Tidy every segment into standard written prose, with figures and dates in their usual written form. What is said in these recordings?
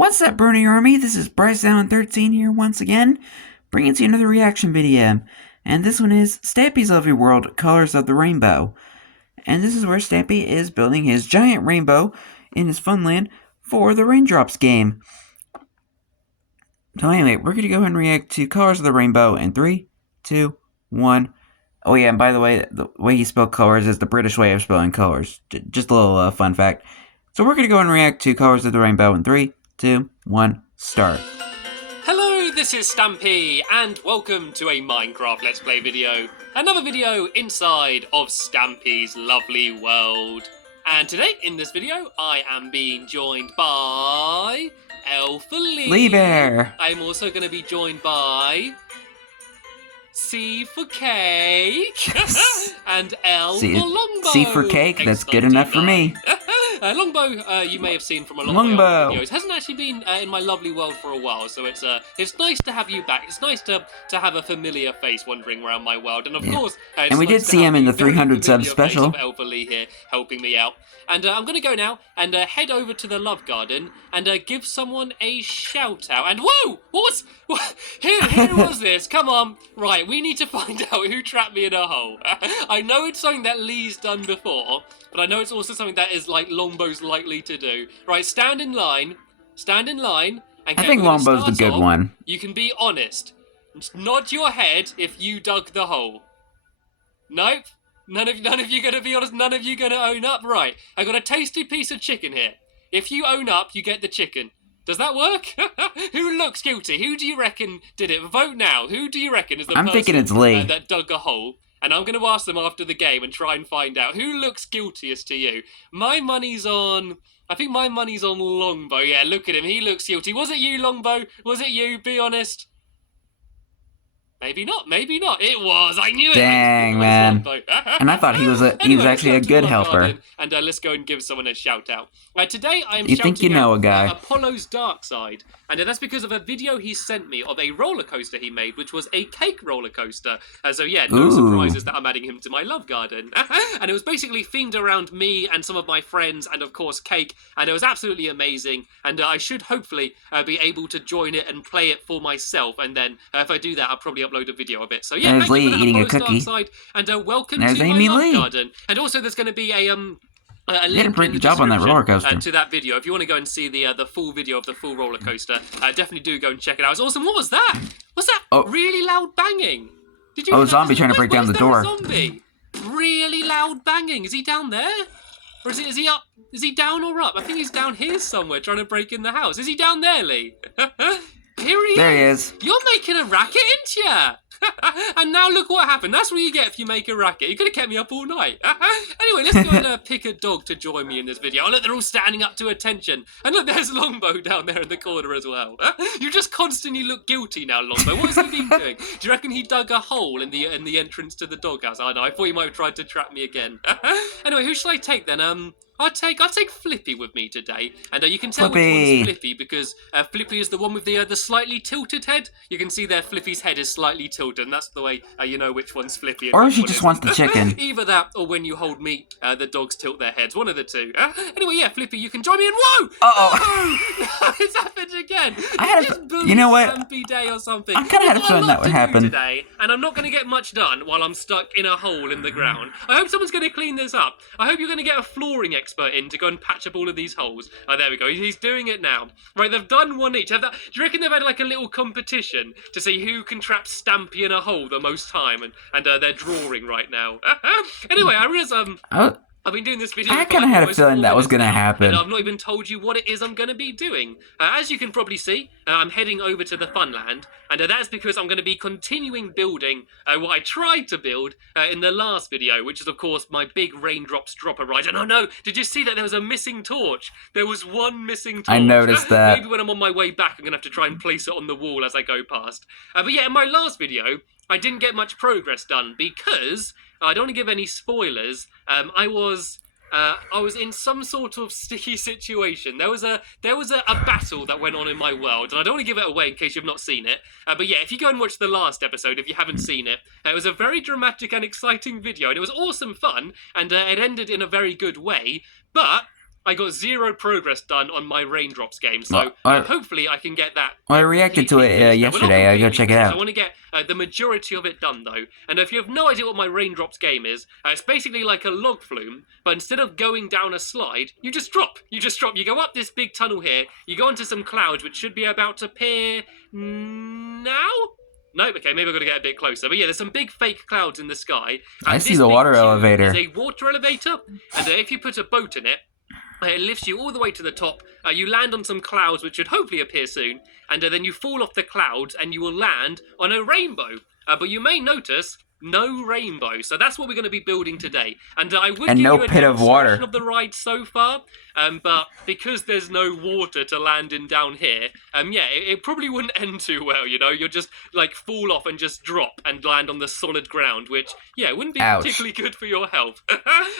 What's up, Burning Army? This is BryceAllen13 here once again, bringing to you another reaction video. And this one is Stampy's Lovely World, Colors of the Rainbow. And this is where Stampy is building his giant rainbow in his Funland for the Raindrops game. So anyway, we're going to go ahead and react to Colors of the Rainbow in 3, 2, 1. Oh yeah, and by the way he spelled colors is the British way of spelling colors. Just a little fun fact. So we're going to go ahead and react to Colors of the Rainbow in 3, 2, 1, start. Hello, this is Stampy, and welcome to a Minecraft Let's Play video. Another video inside of Stampy's Lovely World. And today, in this video, I am being joined by Elf Lee Bear. I'm also going to be joined by C for Cake and L for Longbow. C for Cake, that's good enough for me. Longbow, you may have seen from a Longbow videos, hasn't actually been in my lovely world for a while, so it's nice to have you back. It's nice to have a familiar face wandering around my world, and of course, and we did see him in the 300 sub special. Elf Lee here helping me out, and I'm gonna go now and head over to the Love Garden and give someone a shout out. And whoa, what? Who was this? Come on, right? We need to find out who trapped me in a hole. I know it's something that Lee's done before, but I know it's also something that is like Longbow's likely to do. Right, stand in line, and I think Longbow's the good one. You can be honest. Nod your head if you dug the hole. Nope. None of you gonna be honest. None of you gonna own up. Right, I got a tasty piece of chicken here. If you own up, you get the chicken. Does that work? Who looks guilty? Who do you reckon did it? Vote now. Who do you reckon is the person thinking it's Lee. That dug a hole? And I'm going to ask them after the game and try and find out who looks guiltiest to you. My money's on... I think my money's on Longbow. Yeah, look at him. He looks guilty. Was it you, Longbow? Was it you? Be honest. Maybe not. Maybe not. It was. I knew it. Dang, man. And I thought he was actually a good helper. And let's go and give someone a shout out. Today I am you think you know a guy. Apollo's Dark Side. And that's because of a video he sent me of a roller coaster he made, which was a cake roller coaster. So yeah, no surprises that I'm adding him to my love garden. And it was basically themed around me and some of my friends and of course cake. And it was absolutely amazing. And I should hopefully be able to join it and play it for myself. And then if I do that, I'll probably upload a video of it. So yeah, there's Lee eating a cookie. And welcome to my love garden. And also there's going to be a did a pretty good job on that roller coaster. To that video, if you want to go and see the full video of the full roller coaster, definitely do go and check it out. It's awesome. What was that? What's that? Oh. Really loud banging. Did you? Oh, zombie trying to break down the door. Zombie. Really loud banging. Is he down there? Or is he up? Is he down or up? I think he's down here somewhere trying to break in the house. Is he down there, Lee? Here he is. There he is. You're making a racket, ain't ya? And now look what happened. That's what you get if you make a racket. You could have kept me up all night. Anyway, let's go and pick a dog to join me in this video. Oh, look, they're all standing up to attention. And look, there's Longbow down there in the corner as well. You just constantly look guilty now, Longbow. What has he been doing? Do you reckon he dug a hole in the entrance to the doghouse? I know. I thought he might have tried to trap me again. Anyway, who should I take then? I'll take Flippy with me today, and you can tell which one's Flippy because Flippy is the one with the slightly tilted head. You can see there Flippy's head is slightly tilted, and that's the way you know which one's Flippy. And or she just wants the chicken. Either that, or when you hold meat, the dogs tilt their heads. One of the two. Anyway, yeah, Flippy, you can join me in. Whoa! Uh-oh! No, it's happened again. You know what? Stampy Day or something. I kind of had a feeling that would happen today, and I'm not going to get much done while I'm stuck in a hole in the ground. I hope someone's going to clean this up. I hope you're going to get a flooring expert in to go and patch up all of these holes. Oh, there we go. He's doing it now. Right, they've done one each. Do you reckon they've had like a little competition to see who can trap Stampy in a hole the most time? And they're drawing right now. Anyway, I realize I've been doing this video. I kind of had a feeling that was going to happen. And I've not even told you what it is I'm going to be doing. As you can probably see, I'm heading over to the Funland, and that's because I'm going to be continuing building what I tried to build in the last video, which is, of course, my big Raindrops dropper ride. And oh no, did you see that there was a missing torch? There was one missing torch. I noticed that. Maybe when I'm on my way back, I'm going to have to try and place it on the wall as I go past. But yeah, in my last video, I didn't get much progress done because... I don't want to give any spoilers. I was in some sort of sticky situation. There was a battle that went on in my world, and I don't want to give it away in case you've not seen it. But yeah, if you go and watch the last episode, if you haven't seen it, it was a very dramatic and exciting video, and it was awesome fun, and it ended in a very good way. But I got 0 progress done on my raindrops game, so hopefully I can get that. Well, I reacted to it yesterday. I go check it out. I want to get the majority of it done, though. And if you have no idea what my raindrops game is, it's basically like a log flume, but instead of going down a slide, you just drop. You go up this big tunnel here, you go into some clouds, which should be about to appear now? Nope, okay, maybe I've got to get a bit closer. But yeah, there's some big fake clouds in the sky. I see the water elevator. There's a water elevator, and if you put a boat in it, it lifts you all the way to the top. You land on some clouds, which should hopefully appear soon, and then you fall off the clouds, and you will land on a rainbow. But you may notice no rainbow, so that's what we're going to be building today. And I would give no you a pit of water of the ride so far, but because there's no water to land in down here, yeah, it probably wouldn't end too well. You know, you'll just like fall off and just drop and land on the solid ground, which yeah, wouldn't be particularly good for your health.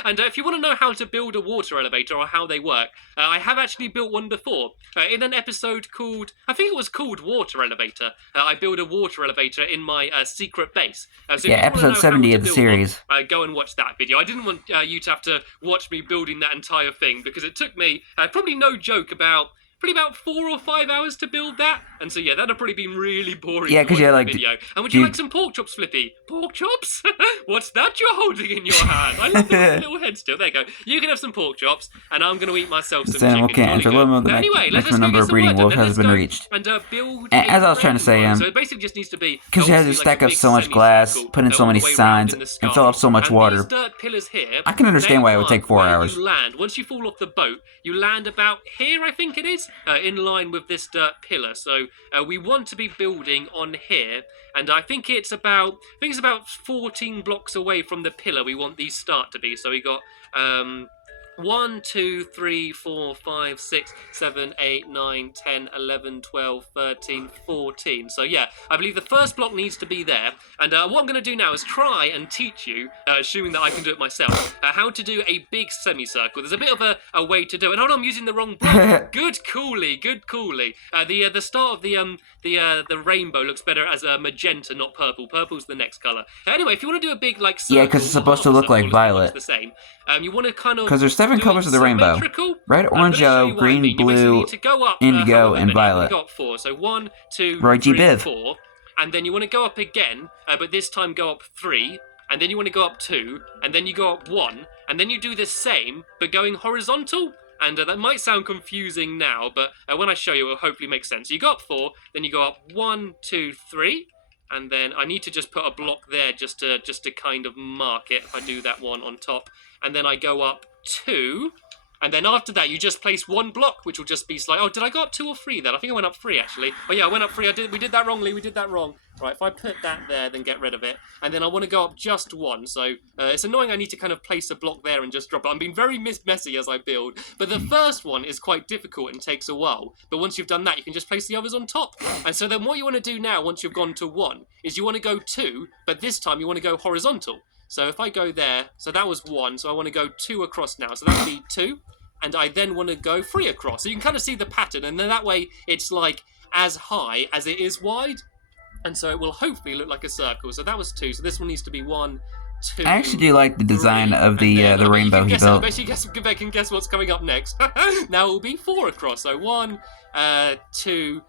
And if you want to know how to build a water elevator or how they work, I have actually built one before in an episode called, I think it was called Water Elevator. I built a water elevator in my secret base. So yeah, episode 70 of the series. Go and watch that video. I didn't want you to have to watch me building that entire thing because it took me, probably no joke, about 4 or 5 hours to build that. And so yeah, that'd have probably been really boring. Yeah, because you're like, video. And would you like some pork chops, Flippy? Pork chops? What's that you're holding in your hand? I love the little head still. There you go. You can have some pork chops, and I'm going to eat myself some chicken. Okay, so anyway, let's number of breeding wolves has been reached. And build. And as I was trying to say, so it basically just needs to be because you have to stack up so much glass, put in so many signs, and fill up so much water. Dirt pillars here, I can understand why it would take 4 hours. You land once you fall off the boat. You land about here, I think it is, in line with this dirt pillar. So we want to be building on here, and I think it's about 14 blocks away from the pillar we want these start to be. So we got 1, 2, 3, 4, 5, 6, 7, 8, 9, 10, 11, 12, 13, 14. So yeah, I believe the first block needs to be there. And what I'm going to do now is try and teach you, assuming that I can do it myself, how to do a big semicircle. There's a bit of a way to do it. And hold on, I'm using the wrong block. Good coolie. The start of the rainbow looks better as a magenta, not purple. Purple's the next color. Anyway, if you want to do a big like circle, yeah, because it's supposed to look like violet. The same. You want to kind of because there's 7 colors of the rainbow: red, orange, yellow, green, blue, indigo, and violet. You got 4. So 1, 2, Roy G. 3, Biv. 4, and then you want to go up again, but this time go up 3, and then you want to go up 2, and then you go up 1, and then you do the same but going horizontal. And that might sound confusing now, but when I show you, it will hopefully make sense. So you go up 4, then you go up 1, 2, 3, and then I need to just put a block there just to kind of mark it. If I do that one on top, and then I go up 2, and then after that you just place 1 block, which will just be like, oh, did I go up 2 or 3 then? I think I went up 3 actually. Oh yeah, I went up 3. We did that wrongly. We did that wrong. Right, if I put that there, then get rid of it, and then I want to go up just 1. So it's annoying. I need to kind of place a block there and just drop it. I'm being very messy as I build, but the first one is quite difficult and takes a while. But once you've done that, you can just place the others on top. And so then what you want to do now, once you've gone to 1, is you want to go 2, but this time you want to go horizontal. So if I go there, so that was 1, so I want to go 2 across now. So that would be 2, and I then want to go 3 across. So you can kind of see the pattern, and then that way it's like as high as it is wide. And so it will hopefully look like a circle. So that was 2. So this one needs to be 1, 2. I actually do like the design of the rainbow he built. I bet you can guess what's coming up next. Now it will be 4 across. So 1, 2,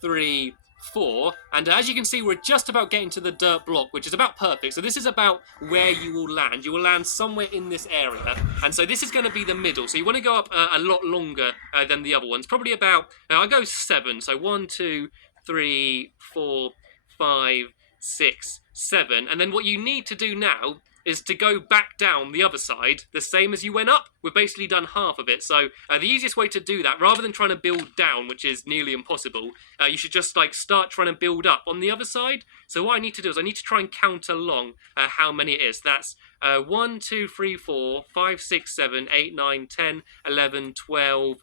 3, 4. And as you can see, we're just about getting to the dirt block, which is about perfect. So this is about where you will land. You will land somewhere in this area. And so this is going to be the middle. So you want to go up a lot longer than the other ones. Probably about, I'll go 7. So 1, 2, 3, 4, 5, 6, 7, and then what you need to do now is to go back down the other side the same as you went up. We've basically done half of it, so the easiest way to do that, rather than trying to build down, which is nearly impossible, you should just like start trying to build up on the other side. So what I need to do is I need to try and count along how many it is. That's 1, 2, 3, 4, 5, 6, 7, 8, 9, 10, 11, 12,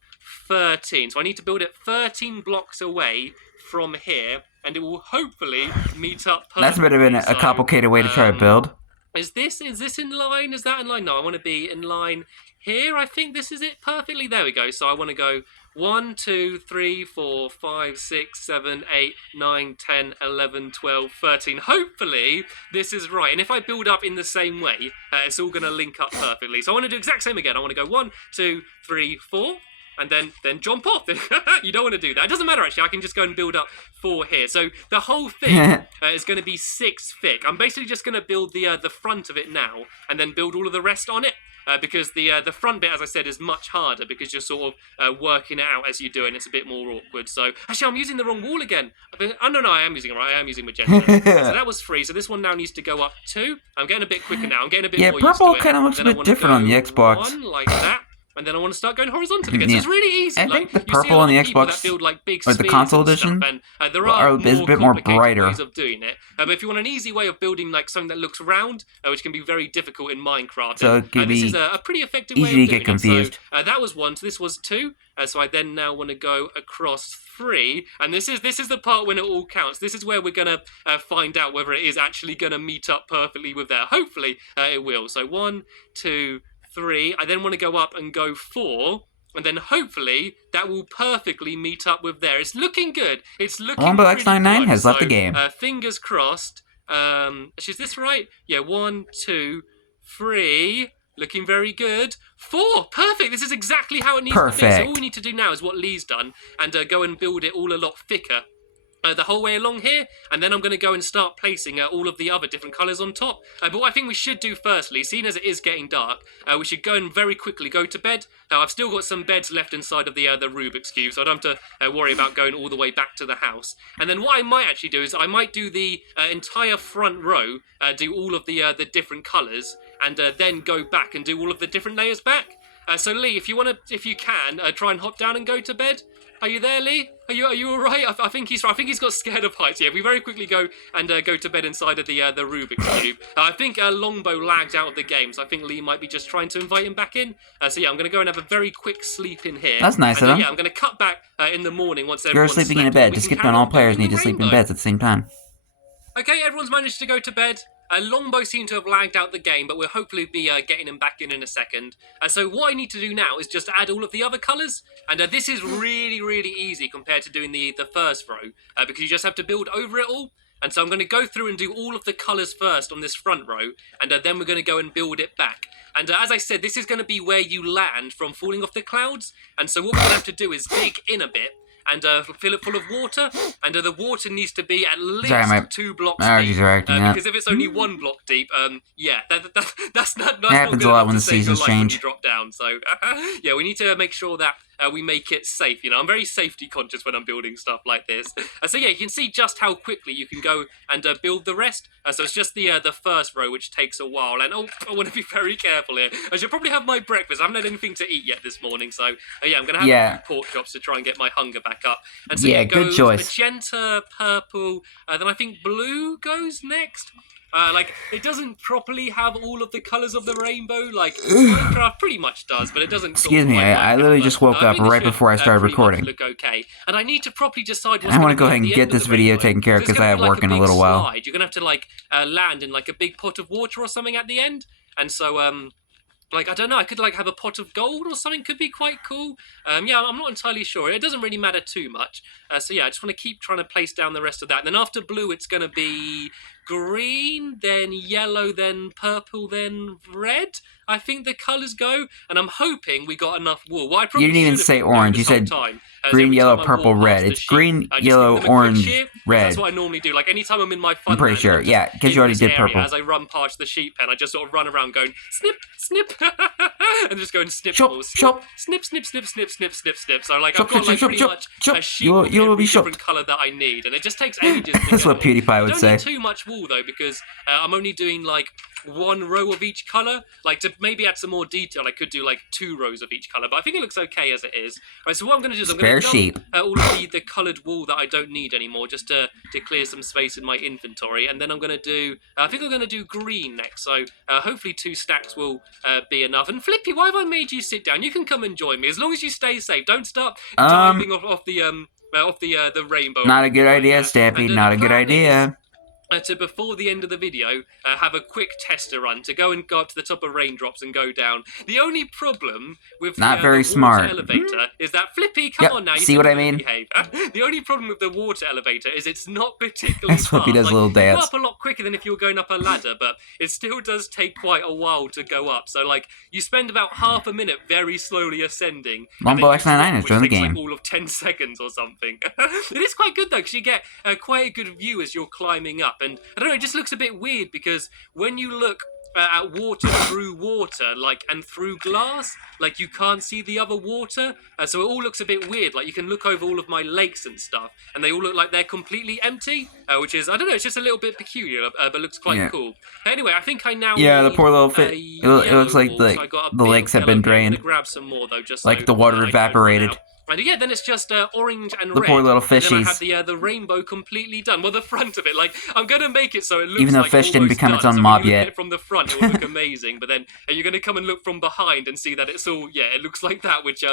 13. So I need to build it 13 blocks away from here, and it will hopefully meet up perfectly. That's a bit of a complicated way to try to build. Is this in line? Is that in line? No, I want to be in line here. I think this is it perfectly. There we go. So I want to go 1, 2, 3, 4, 5, 6, 7, 8, 9, 10, 11, 12, 13. Hopefully this is right. And if I build up in the same way, it's all going to link up perfectly. So I want to do exact same again. I want to go 1, 2, 3, 4. And then jump off. You don't want to do that. It doesn't matter, actually. I can just go and build up 4 here. So the whole thing is going to be 6 thick. I'm basically just going to build the front of it now and then build all of the rest on it. Because the front bit, as I said, is much harder because you're sort of working it out as you do it, and it's a bit more awkward. So, actually, I'm using the wrong wall again. No, I am using it right. I am using magenta. So that was 3. So this one now needs to go up 2. I'm getting a bit quicker now. I'm getting a bit more used to it. Yeah, purple kind of looks a bit different on the Xbox. 1, like that. And then I want to start going horizontal again. So it's really easy. I think the purple on the Xbox, build, like, big or the console edition, there are is a bit more brighter. ways of doing it. But if you want an easy way of building like something that looks round, which can be very difficult in Minecraft, so it can this is a pretty effective way of easy to doing get confused. it. So that was 1. So this was 2. So I then now want to go across 3, and this is the part when it all counts. This is where we're gonna find out whether it is actually gonna meet up perfectly with that. Hopefully it will. So 1, 2, 3. I then want to go up and go 4, and then hopefully that will perfectly meet up with there. It's looking good. It's looking X99 has left the game. Fingers crossed. Is this right? Yeah, 1, 2, 3. Looking very good. 4. Perfect. This is exactly how it needs to be. So all we need to do now is what Lee's done and go and build it all a lot thicker. The whole way along here, and then I'm going to go and start placing all of the other different colours on top. But what I think we should do firstly, seeing as it is getting dark, we should go and very quickly go to bed. Now, I've still got some beds left inside of the Rubik's Cube, so I don't have to worry about going all the way back to the house. And then what I might actually do is I might do the entire front row, do all of the different colours, and then go back and do all of the different layers back. So Lee, if you can, try and hop down and go to bed. Are you there, Lee? Are you all right? I think he's right. I think he's got scared of heights. Yeah, we very quickly go and go to bed inside of the Rubik's Cube. I think Longbow lagged out of the game, so I think Lee might be just trying to invite him back in. So yeah, I'm going to go and have a very quick sleep in here. That's nice of him. Yeah, I'm going to cut back in the morning once everyone's You're sleeping in a bed. To skip on, all players need to sleep in beds at the same time. Okay, everyone's managed to go to bed. Longbow seemed to have lagged out the game, but we'll hopefully be getting him back in a second. So what I need to do now is just add all of the other colours, and this is really, really easy compared to doing the first row, because you just have to build over it all. And so I'm going to go through and do all of the colours first on this front row, and then we're going to go and build it back. And as I said, this is going to be where you land from falling off the clouds, and so what we're going to have to do is dig in a bit, and fill it full of water, and the water needs to be at least 2 blocks deep, because if it's only 1 block deep, yeah, that's not happens a lot when the seasons change. Drop down. So yeah, we need to make sure that we make it safe. You know, I'm very safety conscious when I'm building stuff like this. So yeah, you can see just how quickly you can go and build the rest. So it's just the first row which takes a while, and I want to be very careful here. I should probably have my breakfast. I haven't had anything to eat yet this morning, so yeah, I'm gonna have a few pork chops to try and get my hunger back up. And so it goes good choice. Magenta, purple, then I think blue goes next. Like, it doesn't properly have all of the colours of the rainbow, like Minecraft pretty much does, but it doesn't. Excuse me, I literally just woke up right before I started recording. Look okay, and I need to properly decide. I want to go ahead and get this video taken care of because I have work in a little while. You're gonna have to like land in like a big pot of water or something at the end, and so like, I don't know, I could like have a pot of gold or something, could be quite cool. Yeah, I'm not entirely sure. It doesn't really matter too much. So yeah, I just want to keep trying to place down the rest of that. And then after blue, it's going to be green, then yellow, then purple, then red. I think the colours go, and I'm hoping we got enough wool. Well, you didn't even say orange. You said green, yellow, purple, red. It's green, yellow, orange, red. That's what I normally do. Like, anytime I'm in my fun, I'm pretty sure. Yeah, because you already did purple. As I run past the sheep pen, I just sort of run around going snip, snip, and just go and snip, snip, snip, snip, snip, snip, snip, snip, snip. So like, I've got like pretty much a sheep of every different colour that I need, and it just takes ages. That's what PewDiePie would say. Don't need too much wool though, because I'm only doing like 1 row of each colour. Like, to maybe add some more detail, I could do like 2 rows of each colour, but I think it looks okay as it is. Right, so what I'm going to do is I'm going to dump all of the coloured wool that I don't need anymore, just to clear some space in my inventory, and then I'm going to do, I think I'm going to do green next, so hopefully 2 stacks will be enough. And Flippy, why have I made you sit down? You can come and join me, as long as you stay safe. Don't start diving off the rainbow. Not a good idea, Stampy, not a good idea. to before the end of the video have a quick tester run to go up to the top of raindrops and go down. The only problem with Not very the smart. water elevator is that Flippy, come on now, you see what I mean? Behave. The only problem with the water elevator is it's not particularly That's Flippy fast. does a little dance. You go up a lot quicker than if you were going up a ladder, but it still does take quite a while to go up. So like you spend about half a minute very slowly ascending. Mumbo X99 is joining the game. Like all of 10 seconds or something. It is quite good though, because you get quite a good view as you're climbing up. And I don't know, it just looks a bit weird because when you look at water through water, like, and through glass, like, you can't see the other water, so it all looks a bit weird. Like, you can look over all of my lakes and stuff, and they all look like they're completely empty, which is, I don't know, it's just a little bit peculiar, but looks quite cool. Anyway, I think I now the poor little fish. It looks like the lakes have been drained. I'm gonna grab some more, though, just like so, the water evaporated. And yeah, then it's just orange and the red. Poor little fishies. And then I have the rainbow completely done. Well, the front of it, like, I'm going to make it so it looks even though like fish didn't become done. its own so mob when you yet. look at it from the front, it will look amazing. But then you're going to come and look from behind and see that it's all, it looks like that, which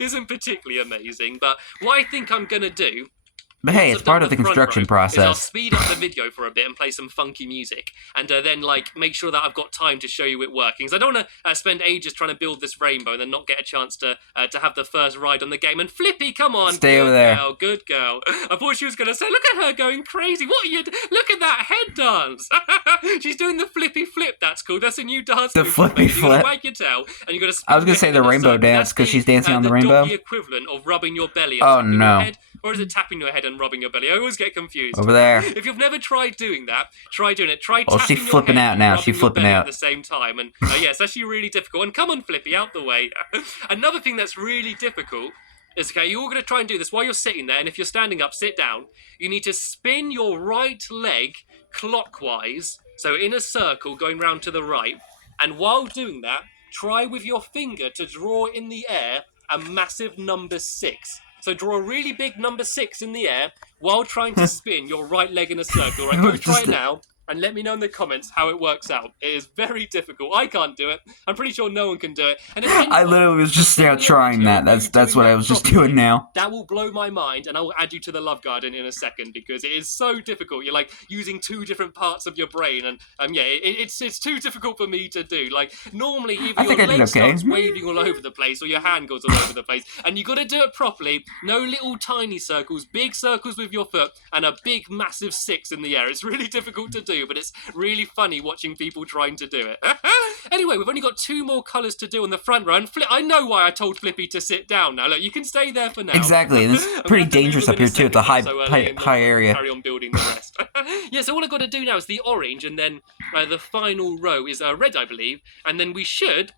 isn't particularly amazing. But what I think I'm going to do... But hey, it's part of the construction process. I'll speed up the video for a bit and play some funky music, and then like make sure that I've got time to show you it working. Because I don't want to spend ages trying to build this rainbow and then not get a chance to have the first ride on the game. And Flippy, come on, stay over there. Girl, good girl. I thought she was going to say, look at her going crazy. What are you? Look at that head dance. She's doing the Flippy flip. That's cool. That's a new dance. The Flippy flip. You got to wag your tail, and you got to. I was going to say the rainbow dance because she's dancing on the rainbow. The equivalent of rubbing your belly. Oh no. Your head, or is it tapping your head and rubbing your belly? I always get confused. Over there. If you've never tried doing that, try doing it. Try tapping she's flipping your head out now. and She's rubbing flipping your belly out at the same time. And it's actually really difficult. And come on, Flippy, out the way. Another thing that's really difficult is, okay, you're all going to try and do this while you're sitting there. And if you're standing up, sit down. You need to spin your right leg clockwise, so in a circle going round to the right. And while doing that, try with your finger to draw in the air a massive number 6. So draw a really big number 6 in the air while trying to spin your right leg in a circle. Right, go try it now and let me know in the comments how it works out. It is very difficult. I can't do it. I'm pretty sure no one can do it. And I literally was just there trying that. That's what I was just doing now. That will blow my mind, and I will add you to the love garden in a second because it is so difficult. You're like using 2 different parts of your brain, and it's too difficult for me to do. Like normally, either your leg starts waving all over the place or your hand goes all over the place, and you got to do it properly. No little tiny circles, big circles with your foot, and a big massive 6 in the air. It's really difficult to do, but it's really funny watching people trying to do it. Anyway, we've only got 2 more colours to do on the front row, and I know why I told Flippy to sit down now. Look, you can stay there for now. Exactly, and it's pretty dangerous up here too at the high area. Carry on building the rest. So all I've got to do now is the orange, and then the final row is red, I believe, and then we should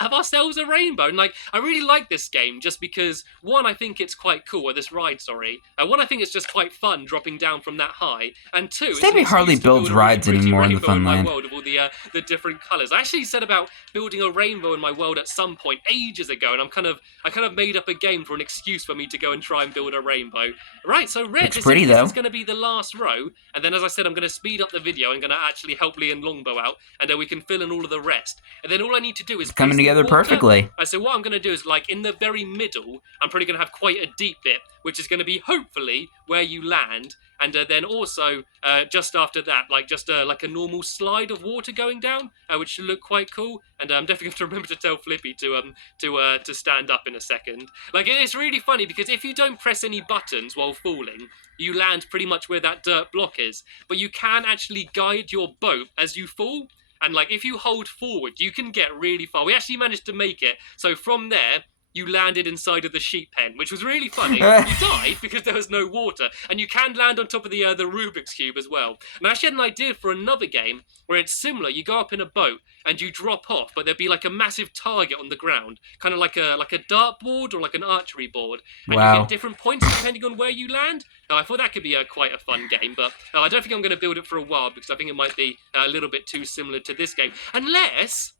have ourselves a rainbow. And like, I really like this game just because, one, I think it's quite cool, or this ride, sorry. One, I think it's just quite fun dropping down from that high. And 2, Stampy hardly builds rides anymore in the fun land. World of all the different colours. I actually said about building a rainbow in my world at some point ages ago, and I kind of made up a game for an excuse for me to go and try and build a rainbow. Right, so red, this is going to be the last row, and then as I said, I'm going to speed up the video. I'm going to actually help Lee and Longbow out, and then we can fill in all of the rest. And then all I need to do is coming together perfectly. So what I'm going to do is, like, in the very middle, I'm probably going to have quite a deep bit, which is going to be, hopefully, where you land. And then also, just after that, like, just like a normal slide of water going down, which should look quite cool. And I'm definitely going to remember to tell Flippy to stand up in a second. Like, it's really funny, because if you don't press any buttons while falling, you land pretty much where that dirt block is. But you can actually guide your boat as you fall. And, like, if you hold forward, you can get really far. We actually managed to make it. So from there, you landed inside of the sheep pen, which was really funny. You died because there was no water. And you can land on top of the Rubik's Cube as well. And I actually had an idea for another game where it's similar. You go up in a boat and you drop off, but there'd be like a massive target on the ground. Kind of like a dartboard or like an archery board. And you get different points depending on where you land. Now, I thought that could be quite a fun game, but I don't think I'm going to build it for a while because I think it might be a little bit too similar to this game. Unless...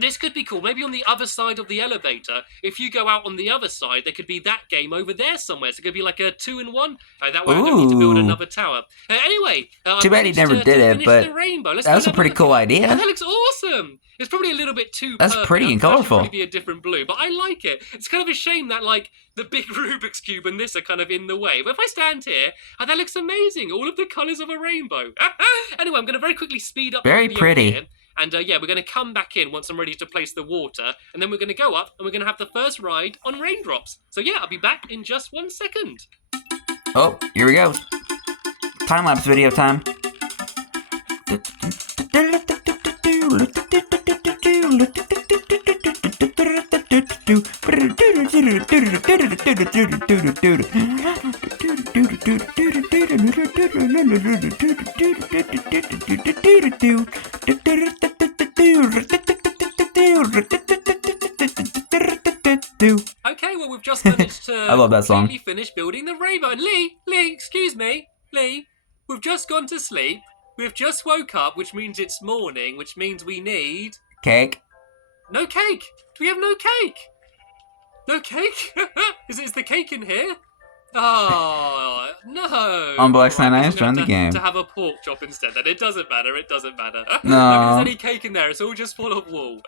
this could be cool. Maybe on the other side of the elevator, if you go out on the other side, there could be that game over there somewhere. So it could be like a 2-in-1. That way I don't need to build another tower. Anyway. Too bad he never did it, but that was a pretty cool idea. That looks awesome. It's probably a little bit too That's perfect. pretty and That should colorful. probably be a different blue, but I like it. It's kind of a shame that, like, the big Rubik's Cube and this are kind of in the way. But if I stand here, that looks amazing. All of the colours of a rainbow. Anyway, I'm going to very quickly speed up Very the video pretty. here. And yeah, we're going to come back in once I'm ready to place the water. And then we're going to go up and we're going to have the first ride on raindrops. So yeah, I'll be back in just 1 second. Oh, here we go. Time-lapse video time. Okay, well, we've just managed to I love that song. completely finish building the rainbow. And Lee, excuse me, Lee, we've just gone to sleep. We've just woke up, which means it's morning, which means we need... Cake. No cake. Do we have no cake? No cake? Is the cake in here? Oh, no. Unbox Right, 99 guess I'm gonna join the have game. To have a pork chop instead. Then it doesn't matter. It doesn't matter. No. If there's any cake in there, it's all just full of wool.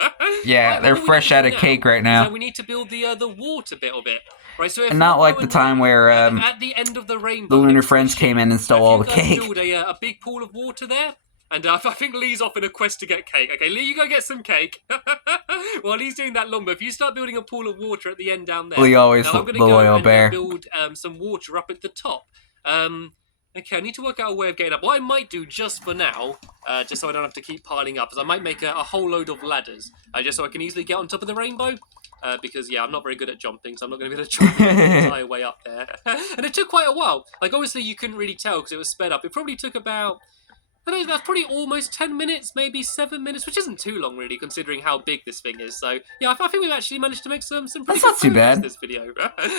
Yeah, Right, they're what we fresh need to out do of now cake right is now. that we need to build the water bit of it. Right, so if And not we like go the and time where at the end of the rainbow, the Lunar next to Friends ship, came in and stole all the if you guys cake. build a big pool of water there. And I think Lee's off in a quest to get cake. Okay, Lee, you go get some cake. While he's doing that lumber, if you start building a pool of water at the end down there, Lee always I'm the going to go loyal and bear. build some water up at the top. Okay, I need to work out a way of getting up. What I might do just for now, just so I don't have to keep piling up, is I might make a whole load of ladders, just so I can easily get on top of the rainbow. Because, yeah, I'm not very good at jumping, so I'm not going to be able to jump the entire way up there. And it took quite a while. Like, obviously, you couldn't really tell because it was sped up. It probably took about... I don't know, that's probably almost 10 minutes, maybe 7 minutes, which isn't too long, really, considering how big this thing is. So, yeah, I think we've actually managed to make some pretty That's good not too progress bad. this video.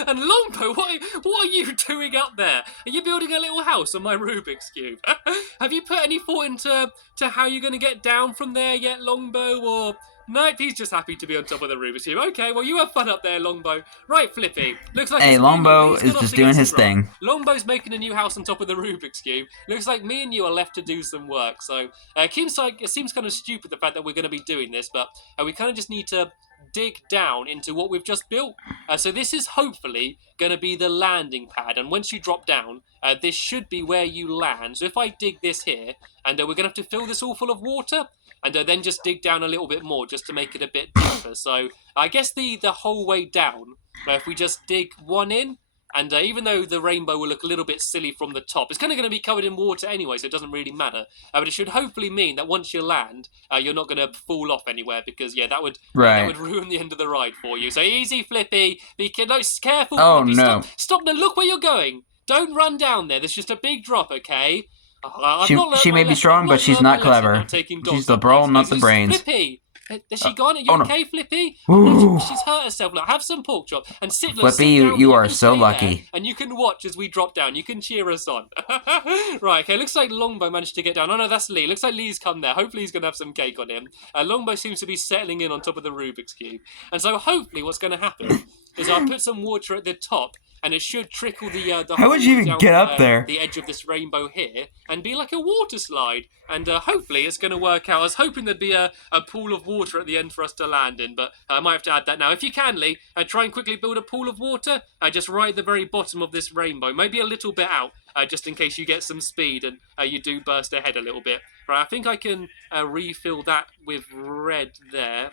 And Longbow, what are you doing up there? Are you building a little house on my Rubik's Cube? Have you put any thought into how you're going to get down from there yet, Longbow, or... Nope, he's just happy to be on top of the Rubik's Cube. Okay, well, you have fun up there, Longbow. Right, Flippy. Looks like Hey, it's Longbow He's is gone off just to get doing some his rock. thing. Longbow's making a new house on top of the Rubik's Cube. Looks like me and you are left to do some work. So, it seems kind of stupid, the fact that we're going to be doing this, but we kind of just need to dig down into what we've just built. So this is hopefully going to be the landing pad, and once you drop down, this should be where you land. So if I dig this here, and we're going to have to fill this all full of water, and then just dig down a little bit more just to make it a bit deeper. So I guess the whole way down, if we just dig one in, and even though the rainbow will look a little bit silly from the top, it's kind of going to be covered in water anyway, so it doesn't really matter. But it should hopefully mean that once you land, you're not going to fall off anywhere, because, yeah, that would ruin the end of the ride for you. So easy, Flippy. Careful, Oh, Flippy. no. Stop now. Look where you're going. Don't run down there. There's just a big drop, okay? She may be strong, but she's not clever. She's the brawl, not the brains. Flippy! Has she gone? Are you okay, Flippy? Ooh. She's hurt herself. Look, have some pork chop and sit. Flippy, sit down, you are can so stay lucky. there, and you can watch as we drop down. You can cheer us on. Right, okay, looks like Longbow managed to get down. Oh no, that's Lee. Looks like Lee's come there. Hopefully he's going to have some cake on him. Longbow seems to be settling in on top of the Rubik's Cube. And so hopefully what's going to happen is I'll put some water at the top, and it should trickle the How would you even down get up there? the edge of this rainbow here, and be like a water slide. And hopefully it's going to work out. I was hoping there'd be a pool of water at the end for us to land in, but I might have to add that now. If you can, Lee, try and quickly build a pool of water, just right at the very bottom of this rainbow, maybe a little bit out, just in case you get some speed and you do burst ahead a little bit. Right, I think I can refill that with red there.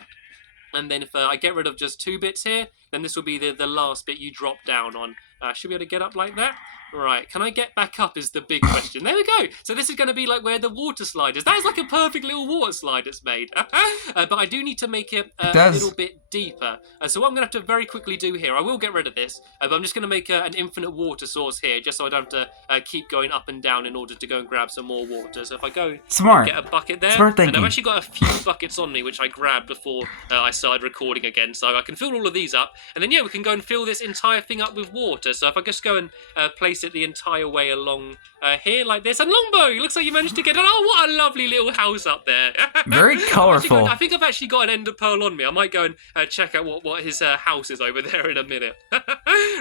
And then if I get rid of just 2 bits here, then this will be the last bit you drop down on. Should we be able to get up like that? Right, can I get back up is the big question. There we go. So this is going to be like where the water slide is. That is like a perfect little water slide it's made. But I do need to make it a little bit deeper. So what I'm going to have to very quickly do here, I will get rid of this, but I'm just going to make an infinite water source here, just so I don't have to keep going up and down in order to go and grab some more water. So if I go get a bucket there, Smart thinking. and I've actually got a few buckets on me, which I grabbed before I started recording again, so I can fill all of these up, and then yeah, we can go and fill this entire thing up with water. water. So if I just go and place it the entire way along here like this. And Longbow, it looks like you managed to get it. Oh, what a lovely little house up there. Very colorful. I think I've actually got an ender pearl on me. I might go and check out what his house is over there in a minute.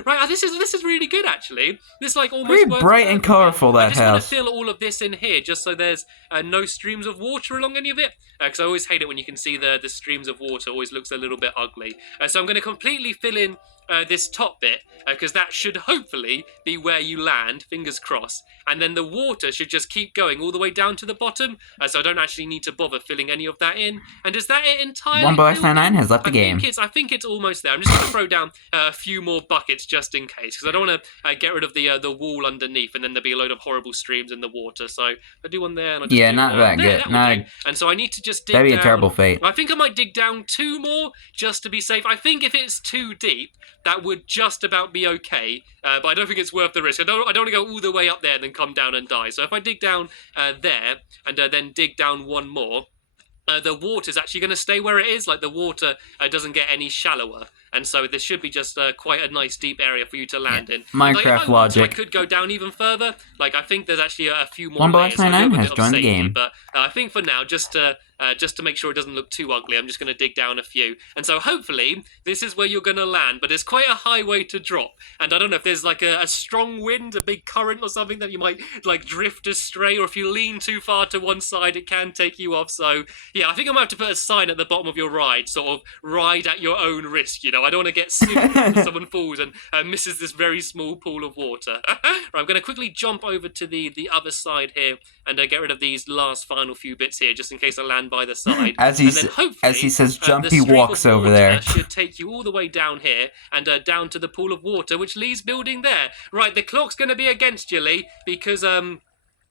Right, this is really good actually. This like almost very bright and colorful, that house. I just want to fill all of this in here just so there's no streams of water along any of it. Because I always hate it when you can see the streams of water. Always looks a little bit ugly. So I'm going to completely fill in this top bit because that should hopefully be where you land, fingers crossed, and then the water should just keep going all the way down to the bottom, so I don't actually need to bother filling any of that in. And is that it entirely? BryceAllen13 has left the game. I think it's almost there. I'm just going to throw down a few more buckets just in case, because I don't want to get rid of the wall underneath and then there'll be a load of horrible streams in the water. So I do one there and I just not that good. And so I need to just dig that'd be down. A terrible fate. I think I might dig down 2 more just to be safe. I think if it's too deep, that would just about be okay, but I don't think it's worth the risk. I don't want to go all the way up there and then come down and die. So if I dig down there and then dig down 1 more, the water's actually going to stay where it is. Like the water doesn't get any shallower, and so this should be just quite a nice deep area for you to land in. Minecraft logic. I could go down even further. Like I think there's actually a few more. BryceAllen13 has joined the game. But I think for now, just to make sure it doesn't look too ugly, I'm just going to dig down a few. And so hopefully this is where you're going to land, but it's quite a high way to drop. And I don't know if there's like a strong wind, a big current or something that you might like drift astray, or if you lean too far to one side, it can take you off. So yeah, I think I might have to put a sign at the bottom of your ride, sort of ride at your own risk, you know. I don't want to get sued if someone falls and misses this very small pool of water. Right, I'm going to quickly jump over to the other side here and get rid of these last final few bits here, just in case I land by the side. As he says, Jumpy walks over there. That should take you all the way down here and down to the pool of water, which Lee's building there. Right, the clock's going to be against you, Lee, because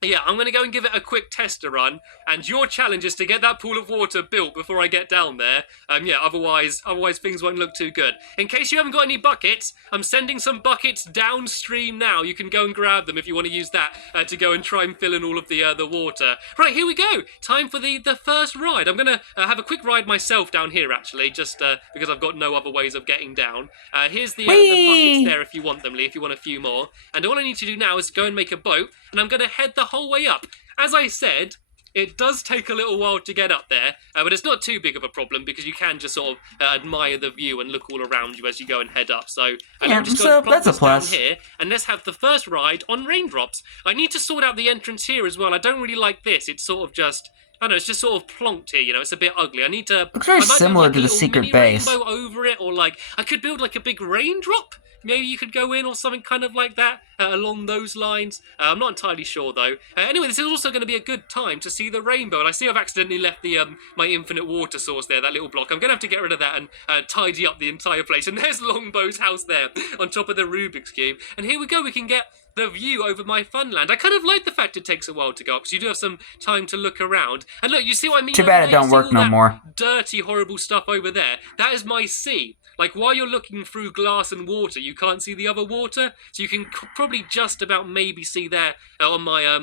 yeah, I'm going to go and give it a quick tester run, and your challenge is to get that pool of water built before I get down there. Yeah, otherwise things won't look too good. In case you haven't got any buckets, I'm sending some buckets downstream now. You can go and grab them if you want to use that to go and try and fill in all of the water. Right, here we go. Time for the first ride. I'm going to have a quick ride myself down here, actually, just because I've got no other ways of getting down. Here's the buckets there if you want them, Lee, if you want a few more. And all I need to do now is go and make a boat, and I'm going to head the whole way up. As I said, it does take a little while to get up there, but it's not too big of a problem because you can just sort of admire the view and look all around you as you go and head up. So I'm just going to plop this down here, and let's have the first ride on raindrops. I need to sort out the entrance here as well. I don't really like this. It's sort of just, I don't know, it's just sort of plonked here, you know, it's a bit ugly. I need to... Looks very similar to the secret base. Rainbow over it, or like, I could build like a big raindrop. Maybe you could go in or something kind of like that, along those lines. I'm not entirely sure though. Anyway, this is also going to be a good time to see the rainbow. And I see I've accidentally left the my infinite water source there, that little block. I'm going to have to get rid of that and tidy up the entire place. And there's Longbow's house there on top of the Rubik's Cube. And here we go, we can get the view over my funland. I kind of like the fact it takes a while to go up, because you do have some time to look around. And look, you see what I mean? Too bad it don't work no more. Dirty, horrible stuff over there. That is my sea. Like, while you're looking through glass and water, you can't see the other water. So you can probably just about maybe see there on my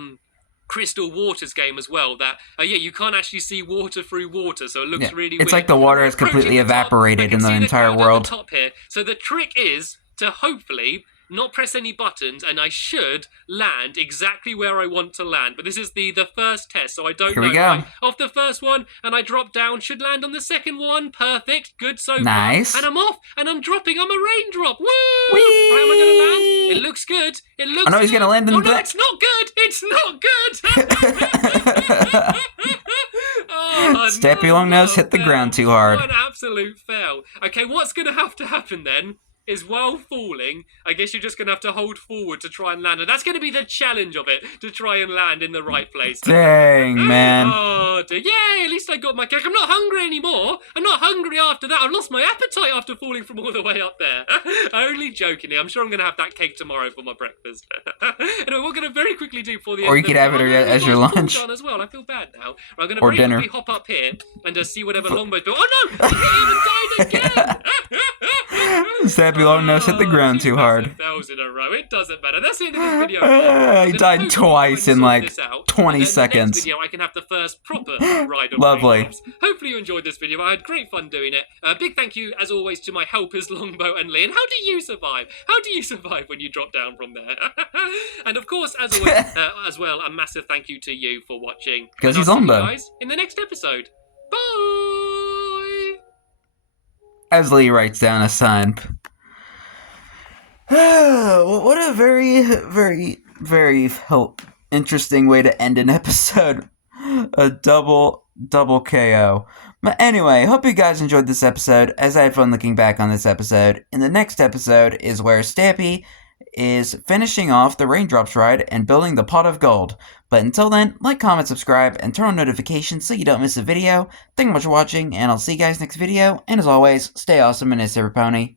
Crystal Waters game as well, that, yeah, you can't actually see water through water, so it looks really weird. It's like the water is completely evaporated in the entire world. At the top here. So the trick is to hopefully not press any buttons, and I should land exactly where I want to land. But this is the first test, so I don't know. Here we go. Right, off the first one, and I drop down, should land on the second one. Perfect, good so nice. far. And I'm off, and I'm dropping. I'm a raindrop. Woo! Whee! Right, am I going to land? It looks good. It looks good. Oh no, he's going to land in the... No, it's not good. It's not good. Oh, Stampy long nose hit the ground too hard. What an absolute fail. Okay, what's going to have to happen then is, while falling, I guess you're just going to have to hold forward to try and land. And that's going to be the challenge of it, to try and land in the right place. Dang, man. Oh, dear. Yay, at least I got my cake. I'm not hungry anymore. I'm not hungry after that. I've lost my appetite after falling from all the way up there. Only jokingly. I'm sure I'm going to have that cake tomorrow for my breakfast. Anyway, we're going to very quickly do for the... Or you could have it as your lunch. As well. I feel bad now. I'm going to very quickly hop up here and see whatever Longbow's built. Oh, no! He even died again! Stampy long nose hit the ground too hard. 1,000 in a row. It doesn't matter. That's the end of this video. He died twice in like 20 seconds. Next video, I can have the first proper ride on Lovely. raindrops. Hopefully you enjoyed this video. I had great fun doing it. Big thank you, as always, to my helpers, Longbow and Lee. And how do you survive? How do you survive when you drop down from there? And of course, as always, as well, a massive thank you to you for watching. Because And he's I'll see you Longbow. guys in the next episode. Bye! As Lee writes down a sign. What a very, very, very interesting way to end an episode. A double KO. But anyway, hope you guys enjoyed this episode, as I had fun looking back on this episode. In the next episode is where Stampy is finishing off the Raindrops ride and building the pot of gold. But until then, like, comment, subscribe, and turn on notifications so you don't miss a video. Thank you much for watching, and I'll see you guys next video. And as always, stay awesome and nice every pony.